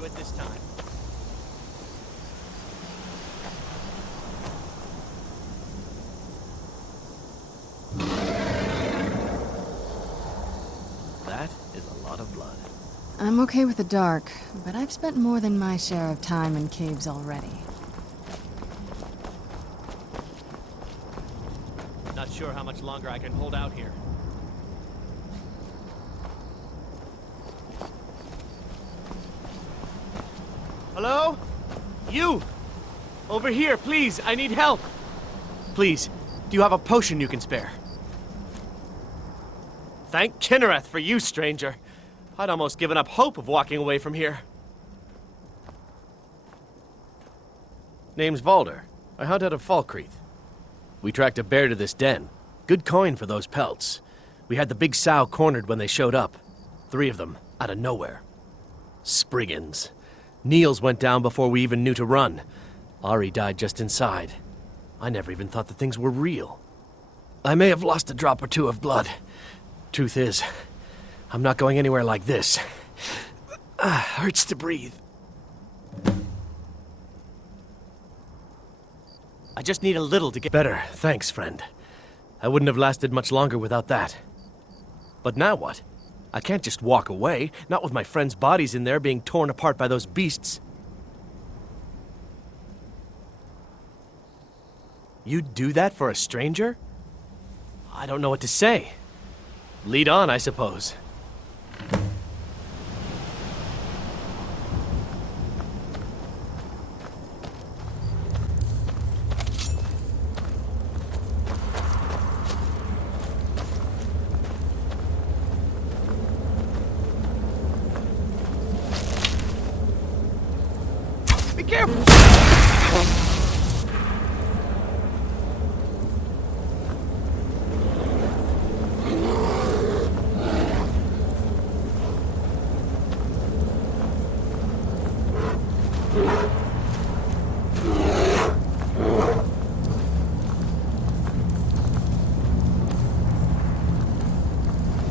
to it this time. That is a lot of blood. I'm okay with the dark, but I've spent more than my share of time in caves already. Not sure how much longer I can hold out here. Hello? You! Over here, please, I need help! Please, do you have a potion you can spare? Thank Kinnereth for you, stranger. I'd almost given up hope of walking away from here. Name's Valder. I hunt out of Falkreath. We tracked a bear to this den. Good coin for those pelts. We had the big sow cornered when they showed up. 3 of them, out of nowhere. Spriggans. Niels went down before we even knew to run. Ari died just inside. I never even thought the things were real. I may have lost a drop or 2 of blood. Truth is, I'm not going anywhere like this. Hurts to breathe. I just need a little to get better. Thanks, friend. I wouldn't have lasted much longer without that. But now what? I can't just walk away, not with my friends' bodies in there being torn apart by those beasts. You'd do that for a stranger? I don't know what to say. Lead on, I suppose. Be careful!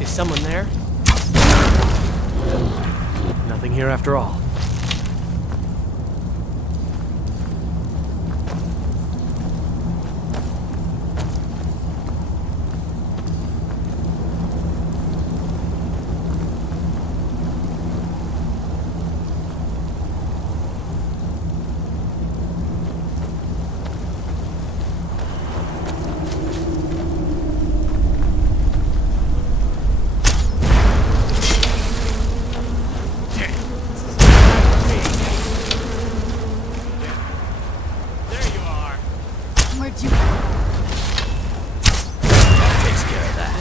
Is someone there? Nothing here after all. Where'd you... That takes care of that.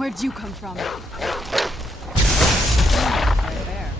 Where'd you come from? Right there.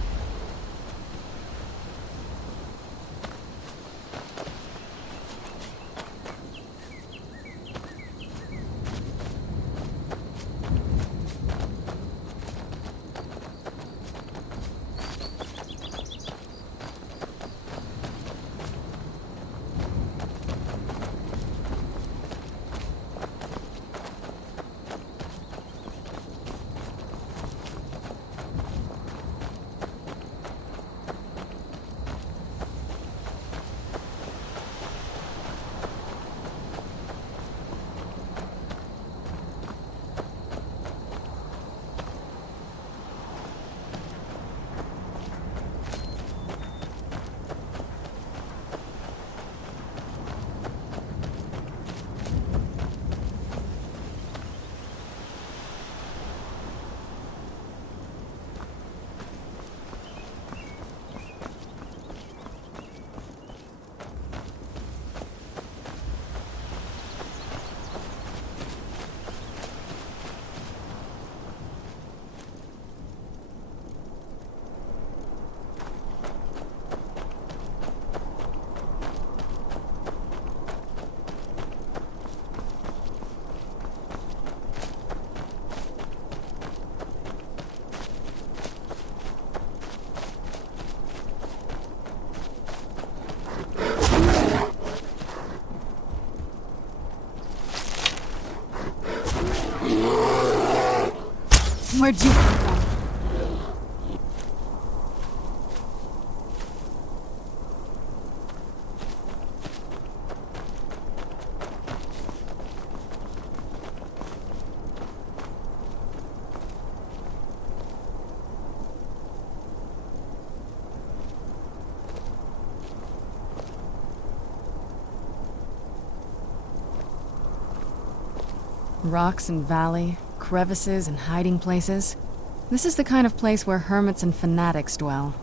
Where'd you come from? Rocks and valley, crevices and hiding places. This is the kind of place where hermits and fanatics dwell.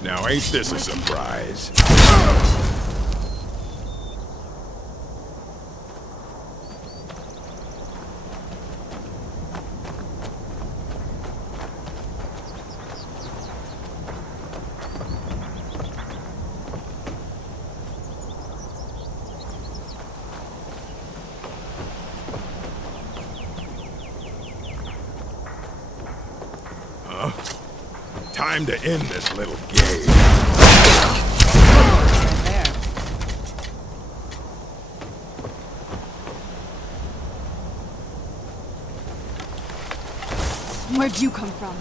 Now ain't this a surprise? Huh? Time to end this little game. Right there. Where'd you come from?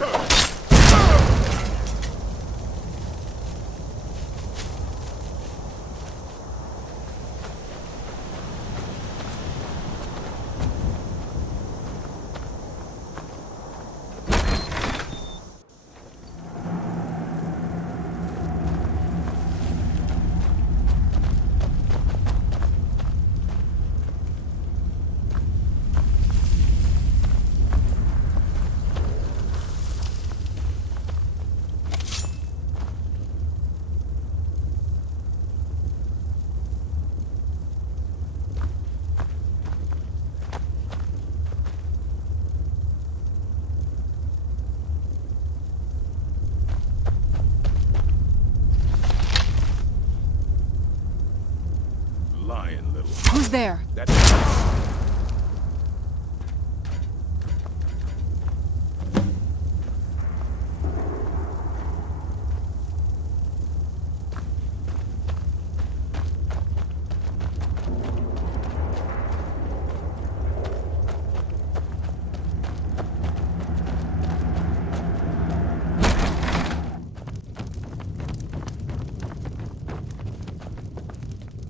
Lying little. Who's there? That's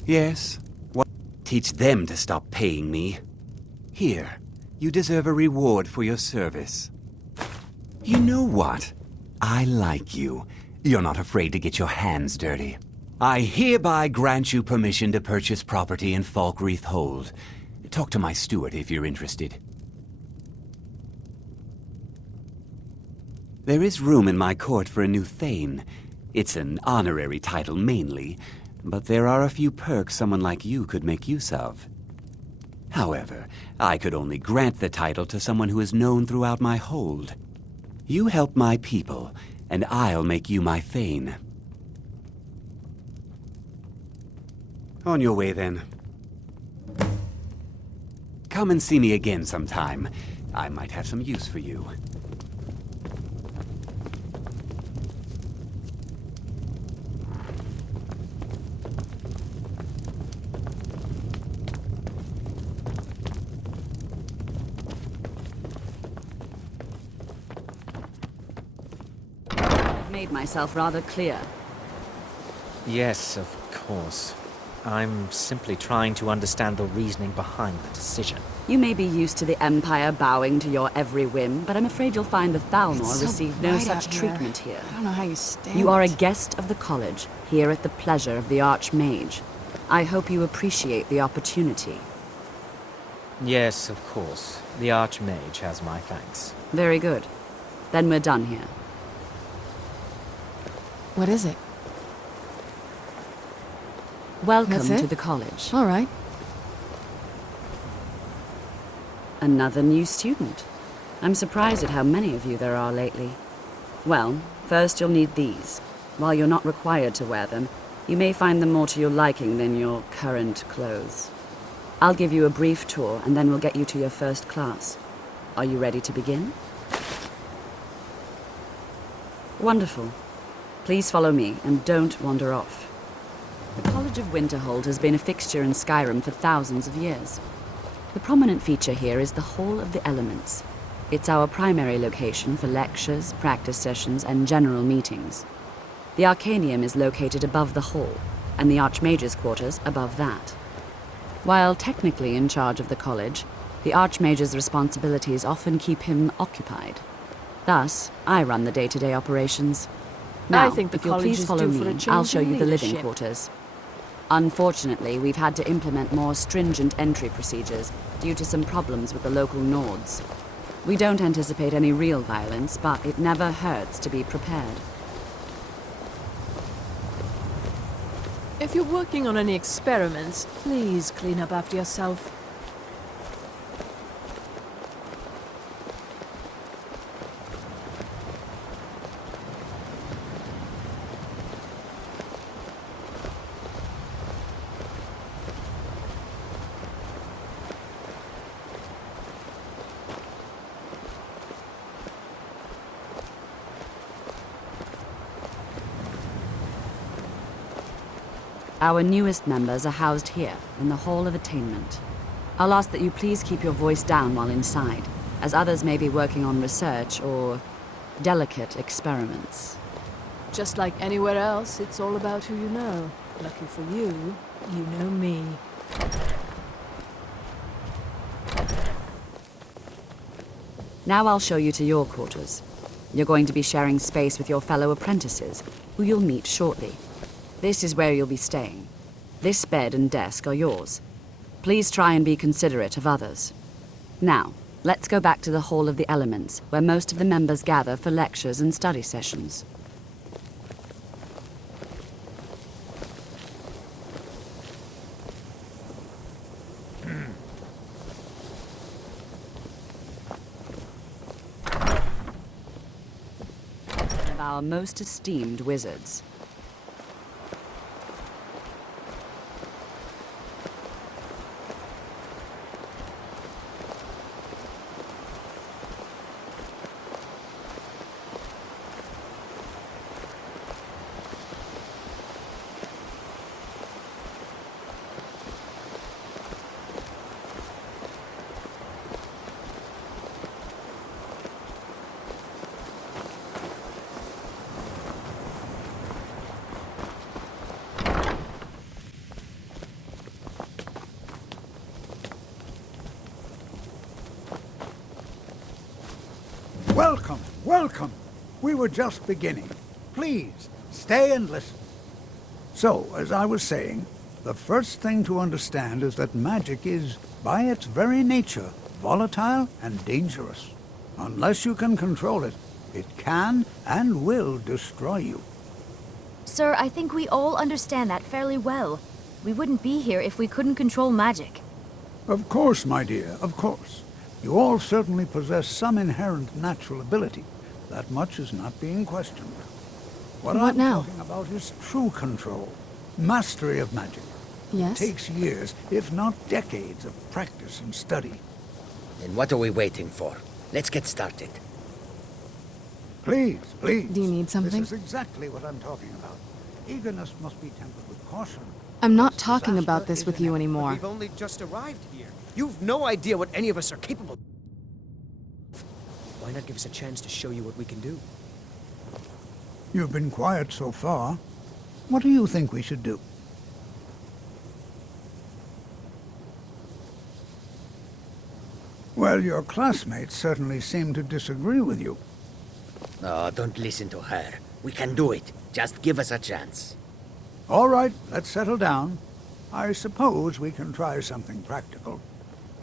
Yes? What? Teach them to stop paying me. Here, you deserve a reward for your service. You know what? I like you. You're not afraid to get your hands dirty. I hereby grant you permission to purchase property in Falkreath Hold. Talk to my steward if you're interested. There is room in my court for a new Thane. It's an honorary title mainly, but there are a few perks someone like you could make use of. However, I could only grant the title to someone who is known throughout my hold. You help my people, and I'll make you my Thane. On your way, then. Come and see me again sometime. I might have some use for you. Made myself rather clear. Yes, of course. I'm simply trying to understand the reasoning behind the decision. You may be used to the Empire bowing to your every whim, but I'm afraid you'll find the Thalmor It's so receive no bright such out here. treatment here. I don't know how you stand You are a it. guest of the college, here at the pleasure of the Archmage. I hope you appreciate the opportunity. Yes, of course. The Archmage has my thanks. Very good. Then we're done here. What is it? Welcome That's it? to the college. All right. Another new student. I'm surprised at how many of you there are lately. Well, first you'll need these. While you're not required to wear them, you may find them more to your liking than your current clothes. I'll give you a brief tour, and then we'll get you to your first class. Are you ready to begin? Wonderful. Please follow me, and don't wander off. The College of Winterhold has been a fixture in Skyrim for thousands of years. The prominent feature here is the Hall of the Elements. It's our primary location for lectures, practice sessions, and general meetings. The Arcanium is located above the hall, and the Archmage's quarters above that. While technically in charge of the college, the Archmage's responsibilities often keep him occupied. Thus, I run the day-to-day operations. Now, I think the if you'll college please is follow due for a me, change I'll show in you the living leadership. quarters. Unfortunately, we've had to implement more stringent entry procedures due to some problems with the local Nords. We don't anticipate any real violence, but it never hurts to be prepared. If you're working on any experiments, please clean up after yourself. Our newest members are housed here, in the Hall of Attainment. I'll ask that you please keep your voice down while inside, as others may be working on research or delicate experiments. Just like anywhere else, it's all about who you know. Lucky for you, you know me. Now I'll show you to your quarters. You're going to be sharing space with your fellow apprentices, who you'll meet shortly. This is where you'll be staying. This bed and desk are yours. Please try and be considerate of others. Now, let's go back to the Hall of the Elements, where most of the members gather for lectures and study sessions. Of our most esteemed wizards. Welcome, welcome. We were just beginning. Please, stay and listen. So, as I was saying, the first thing to understand is that magic is, by its very nature, volatile and dangerous. Unless you can control it, it can and will destroy you. Sir, I think we all understand that fairly well. We wouldn't be here if we couldn't control magic. Of course, my dear, of course. You all certainly possess some inherent natural ability. That much is not being questioned. What I'm now? talking about is true control, mastery of magic. Yes? It takes years, if not decades, of practice and study. Then what are we waiting for? Let's get started. Please, please. Do you need something? This is exactly what I'm talking about. Eagerness must be tempered with caution. I'm not This talking disaster about this is with you inevitable. anymore. We've only just arrived here. You've no idea what any of us are capable of. Why not give us a chance to show you what we can do? You've been quiet so far. What do you think we should do? Well, your classmates certainly seem to disagree with you. Oh, don't listen to her. We can do it. Just give us a chance. All right, let's settle down. I suppose we can try something practical.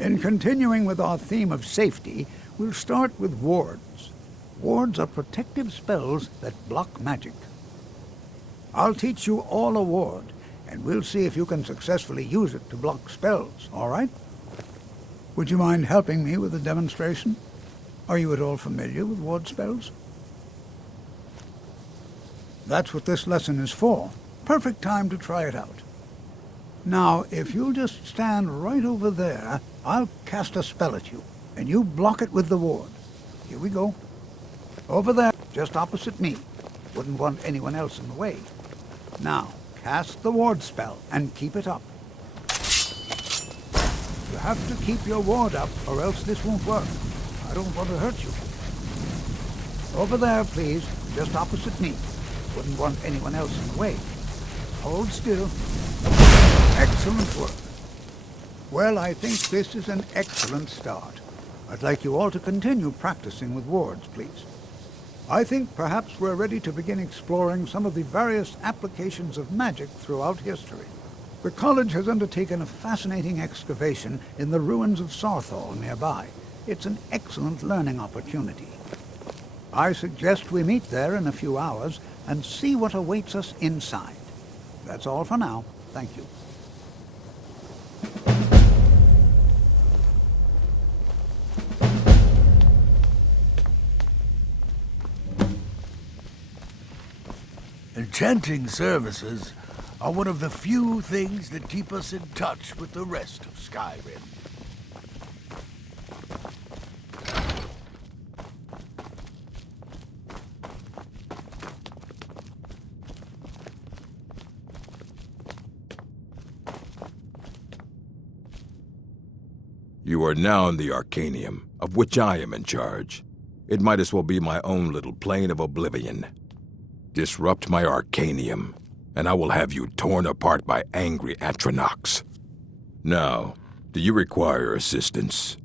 In continuing with our theme of safety, we'll start with wards. Wards are protective spells that block magic. I'll teach you all a ward, and we'll see if you can successfully use it to block spells, all right? Would you mind helping me with a demonstration? Are you at all familiar with ward spells? That's what this lesson is for. Perfect time to try it out. Now, if you'll just stand right over there, I'll cast a spell at you, and you block it with the ward. Here we go. Over there, just opposite me. Wouldn't want anyone else in the way. Now, cast the ward spell, and keep it up. You have to keep your ward up, or else this won't work. I don't want to hurt you. Over there, please, just opposite me. Wouldn't want anyone else in the way. Hold still. Excellent work. Well, I think this is an excellent start. I'd like you all to continue practicing with wards, please. I think perhaps we're ready to begin exploring some of the various applications of magic throughout history. The college has undertaken a fascinating excavation in the ruins of Sarthal nearby. It's an excellent learning opportunity. I suggest we meet there in a few hours and see what awaits us inside. That's all for now. Thank you. Enchanting services are one of the few things that keep us in touch with the rest of Skyrim. You are now in the Arcanium, of which I am in charge. It might as well be my own little plane of oblivion. Disrupt my Arcanium, and I will have you torn apart by angry Atronachs. Now, do you require assistance?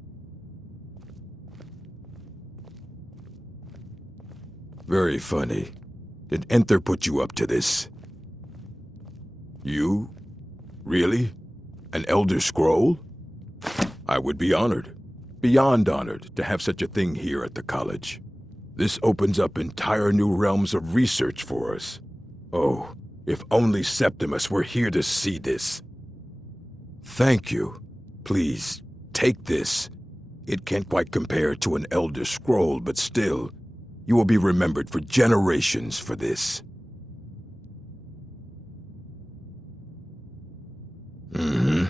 Very funny. Did Enther put you up to this? You? Really? An Elder Scroll? I would be honored, beyond honored, to have such a thing here at the college. This opens up entire new realms of research for us. Oh, if only Septimus were here to see this. Thank you. Please, take this. It can't quite compare to an Elder Scroll, but still, you will be remembered for generations for this. Mm-hmm.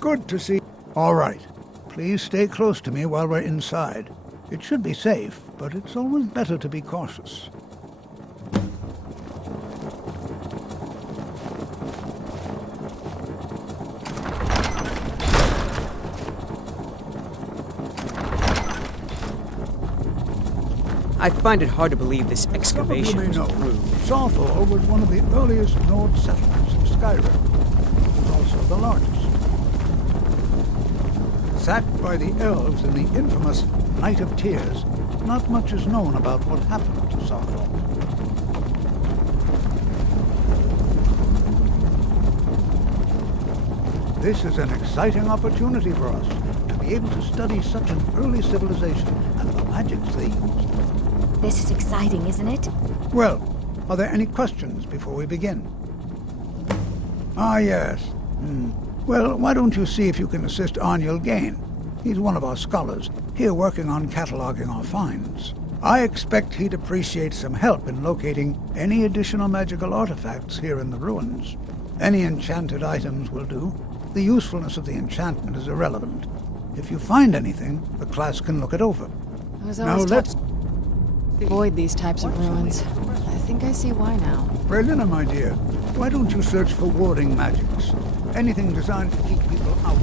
Good to see. All right. Please stay close to me while we're inside. It should be safe, but it's always better to be cautious. I find it hard to believe this excavation was approved. Thalmor was one of the earliest Nord settlements in Skyrim. It was also the largest. Sacked by the elves in the infamous Night of Tears, not much is known about what happened to Thalmor. This is an exciting opportunity for us to be able to study such an early civilization and the magics they used. This is exciting, isn't it? Well, are there any questions before we begin? Ah, yes. Well, why don't you see if you can assist Arniel Gain? He's one of our scholars, here working on cataloging our finds. I expect he'd appreciate some help in locating any additional magical artifacts here in the ruins. Any enchanted items will do. The usefulness of the enchantment is irrelevant. If you find anything, the class can look it over. I was Now always let's... taught to avoid these types of ruins. I think I see why now. Brelina, my dear, why don't you search for warding magics? Anything designed to keep people out.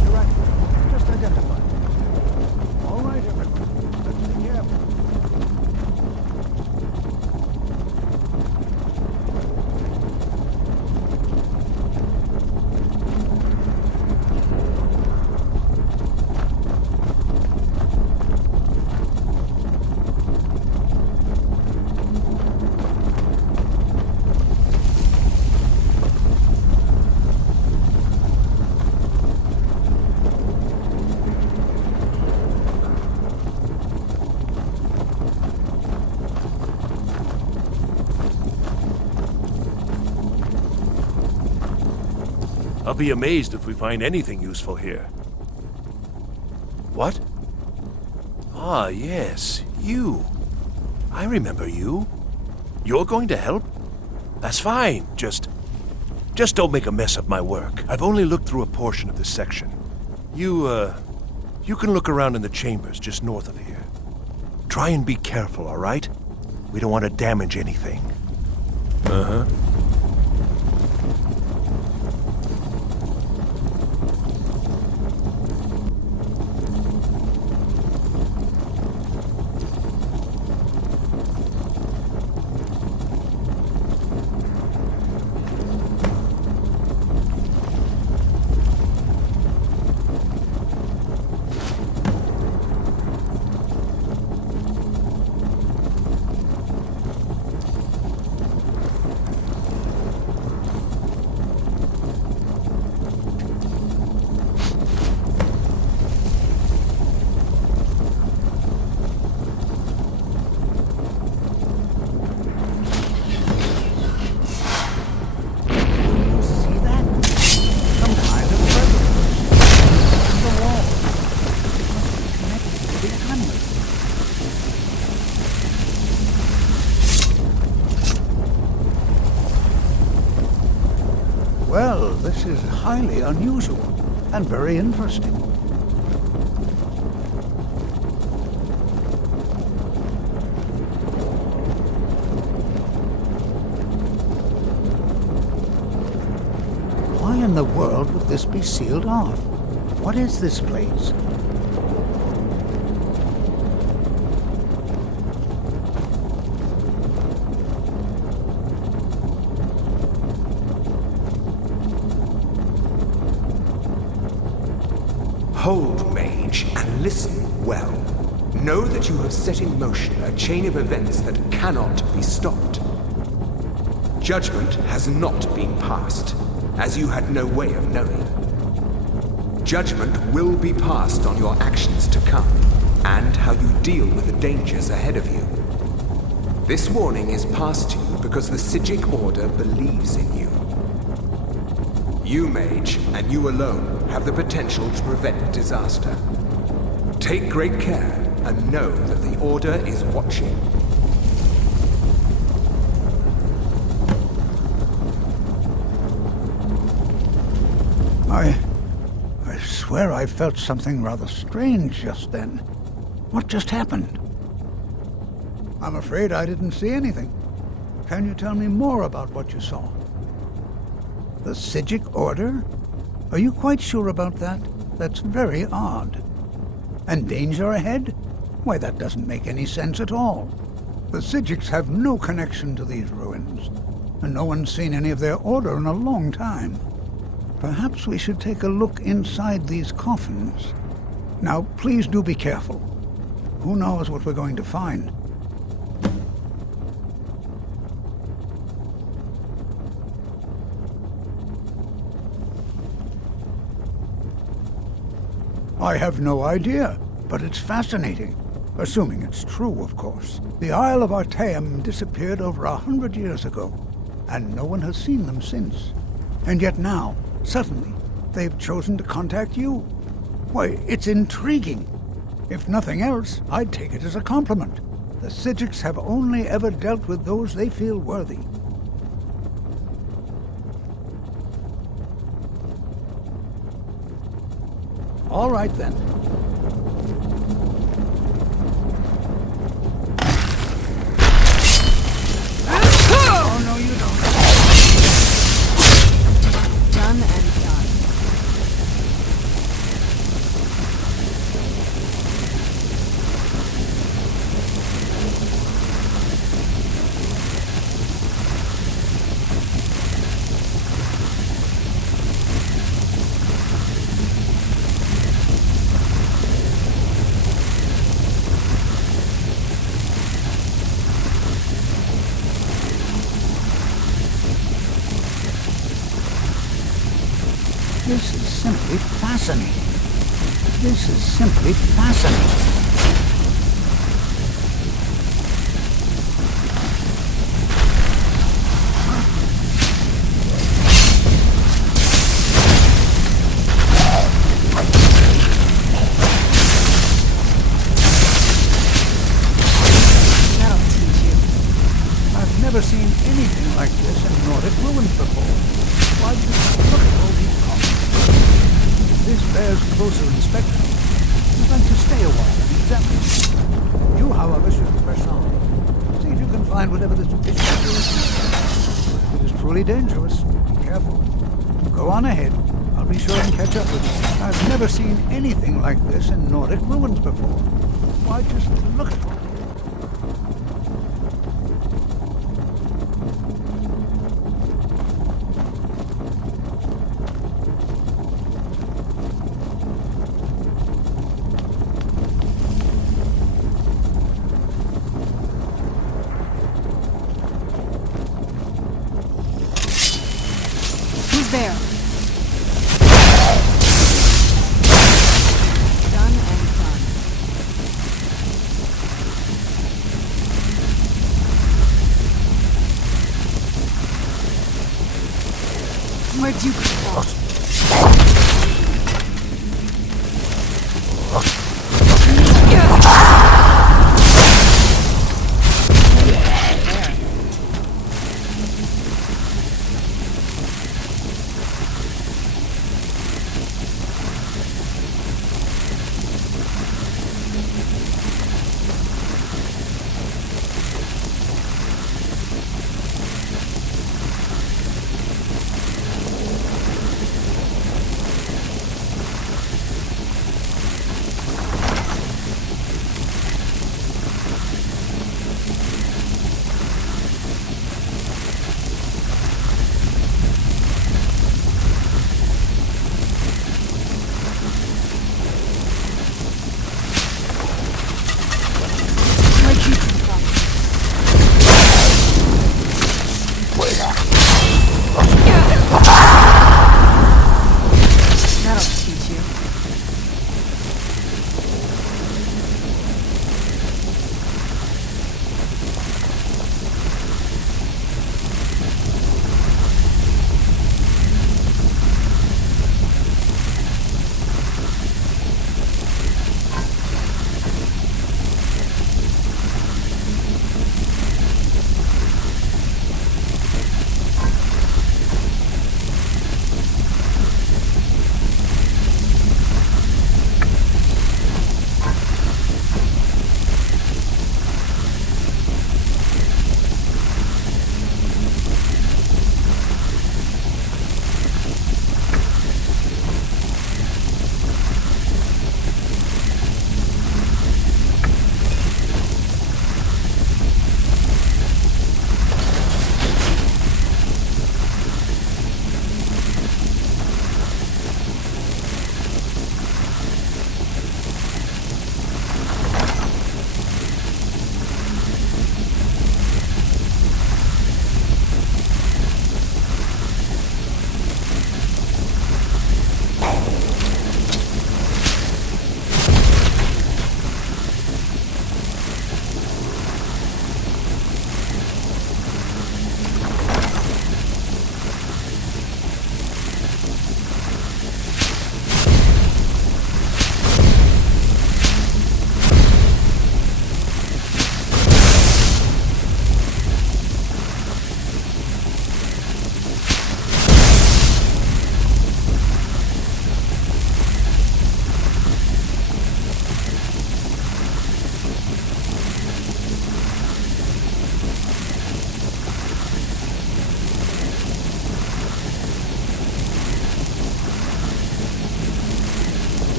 Interact with them. Just identify them. All right, everyone. Let's be careful. I'll be amazed if we find anything useful here. What? Ah, yes, you. I remember you. You're going to help? That's fine. Just don't make a mess of my work. I've only looked through a portion of this section. You can look around in the chambers just north of here. Try and be careful, all right? We don't want to damage anything. Uh-huh. Well, this is highly unusual and very interesting. Why in the world would this be sealed off? What is this place? Hold, mage, and listen well. Know that you have set in motion a chain of events that cannot be stopped. Judgment has not been passed, as you had no way of knowing. Judgment will be passed on your actions to come, and how you deal with the dangers ahead of you. This warning is passed to you because the Psijic Order believes in you. You, mage, and you alone, have the potential to prevent disaster. Take great care, and know that the Order is watching. I swear I felt something rather strange just then. What just happened? I'm afraid I didn't see anything. Can you tell me more about what you saw? The Psijic Order? Are you quite sure about that? That's very odd. And danger ahead? Why, that doesn't make any sense at all. The Psijics have no connection to these ruins, and no one's seen any of their order in a long time. Perhaps we should take a look inside these coffins. Now, please do be careful. Who knows what we're going to find? I have no idea, but it's fascinating. Assuming it's true, of course. The Isle of Artaeum disappeared over 100 years ago, and no one has seen them since. And yet now, suddenly, they've chosen to contact you. Why, it's intriguing. If nothing else, I'd take it as a compliment. The Psijics have only ever dealt with those they feel worthy. All right, then. Oh, no, you don't. Done and done. This is simply fascinating. This is simply fascinating. That'll teach you. I've never seen anything like this in Nordic ruins before. Why do you look at all these columns? This bears closer inspection. I'd like to stay a while and examine it. You, however, should press on. See if you can find whatever this issue is. If it is truly dangerous, be careful. Go on ahead. I'll be sure and catch up with you. I've never seen anything like this in Nordic ruins before. Why, just look at it. Who's there? Done and done. Where'd you come from?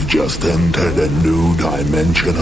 You've just entered a new dimension.